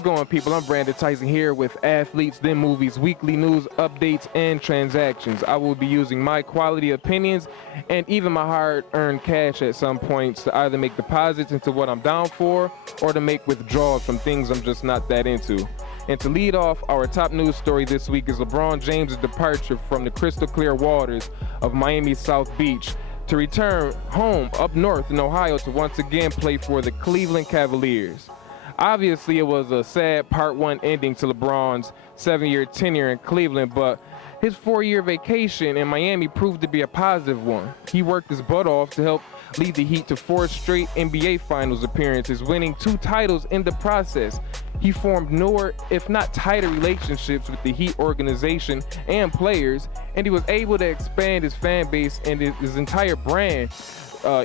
What's going on, people? I'm Brandon Tyson here with Athletes Then Movies, weekly news, updates, and transactions. I will be using my quality opinions and even my hard-earned cash at some points to either make deposits into what I'm down for or to make withdrawals from things I'm just not that into. And to lead off, our top news story this week is LeBron James' departure from the crystal clear waters of Miami's South Beach to return home up north in Ohio to once again play for the Cleveland Cavaliers. Obviously, it was a sad Part 1 ending to LeBron's 7-year tenure in Cleveland, but his 4-year vacation in Miami proved to be a positive one. He worked his butt off to help lead the Heat to 4 straight NBA Finals appearances, winning 2 titles in the process. He formed newer, if not tighter, relationships with the Heat organization and players, and he was able to expand his fan base and his entire brand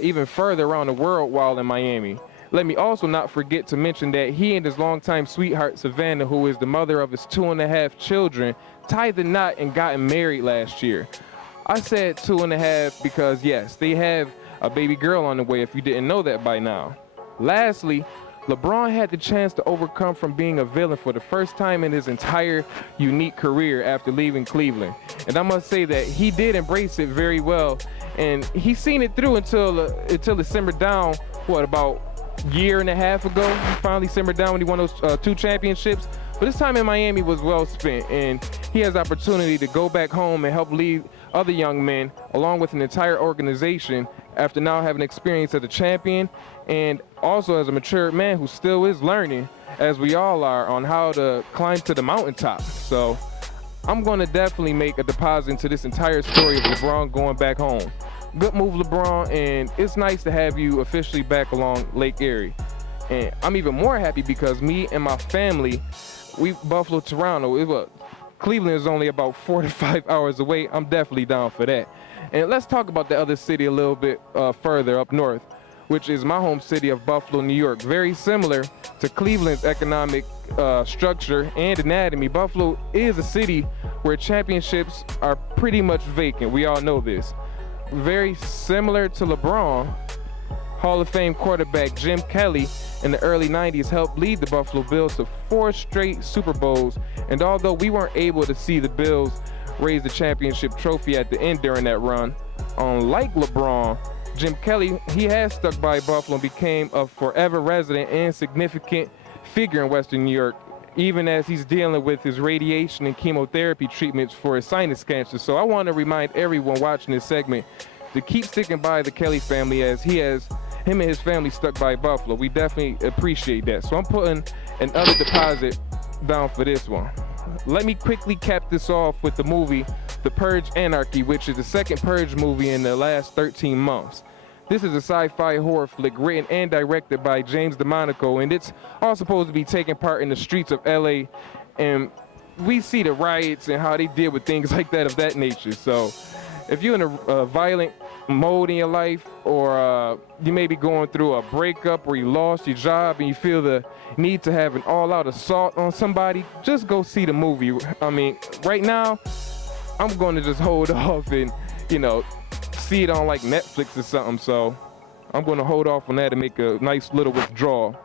even further around the world while in Miami. Let me also not forget to mention that he and his longtime sweetheart, Savannah, who is the mother of his 2.5 children, tied the knot and got married last year. I said 2.5 because, yes, they have a baby girl on the way, if you didn't know that by now. Lastly, LeBron had the chance to overcome from being a villain for the first time in his entire unique career after leaving Cleveland. And I must say that he did embrace it very well, and he seen it through until it simmered down, about year and a half ago. He finally simmered down when he won those 2 championships. But his time in Miami was well spent, and he has the opportunity to go back home and help lead other young men along with an entire organization after now having experience as a champion and also as a mature man who still is learning, as we all are, on how to climb to the mountaintop. So I'm going to definitely make a deposit into this entire story of LeBron going back home. Good move, LeBron, and it's nice to have you officially back along Lake Erie. And I'm even more happy because me and my family, we Buffalo, Toronto. Cleveland is only about 4 to 5 hours away. I'm definitely down for that. And let's talk about the other city a little bit further up north, which is my home city of Buffalo, New York. Very similar to Cleveland's economic structure and anatomy, Buffalo is a city where championships are pretty much vacant. We all know this. Very similar to LeBron, Hall of Fame quarterback Jim Kelly in the early 90s helped lead the Buffalo Bills to 4 straight Super Bowls. And although we weren't able to see the Bills raise the championship trophy at the end during that run, unlike LeBron, Jim Kelly, he has stuck by Buffalo and became a forever resident and significant figure in Western New York, even as he's dealing with his radiation and chemotherapy treatments for his sinus cancer. So I want to remind everyone watching this segment to keep sticking by the Kelly family, as him and his family stuck by Buffalo. We definitely appreciate that. So I'm putting another deposit down for this one. Let me quickly cap this off with the movie The Purge Anarchy, which is the second Purge movie in the last 13 months. This is a sci-fi horror flick written and directed by James DeMonico, and it's all supposed to be taking part in the streets of LA, and we see the riots and how they deal with things like that of that nature. So if you're in a violent mode in your life, or you may be going through a breakup or you lost your job and you feel the need to have an all-out assault on somebody, just go see the movie. I mean, right now, I'm going to just hold off and, see it on like Netflix or something. So I'm going to hold off on that and make a nice little withdrawal.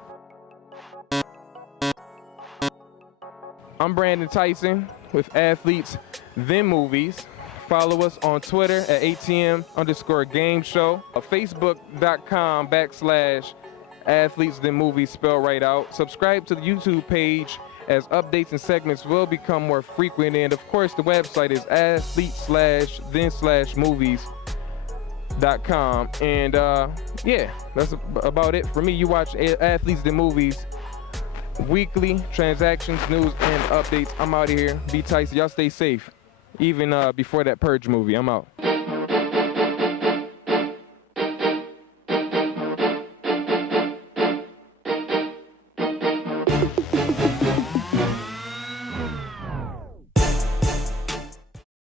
I'm Brandon Tyson with Athletes Then Movies. Follow us on Twitter at ATM_game show, Facebook.com/Athletes Then Movies spelled right out. Subscribe to the YouTube page, as updates and segments will become more frequent. And of course, the website is athlete/then/movies.com. And yeah, that's about it for me. You watch Athletes Then Movies, weekly transactions, news, and updates. I'm out of here. Be Tyson. Y'all stay safe. Even before that Purge movie. I'm out.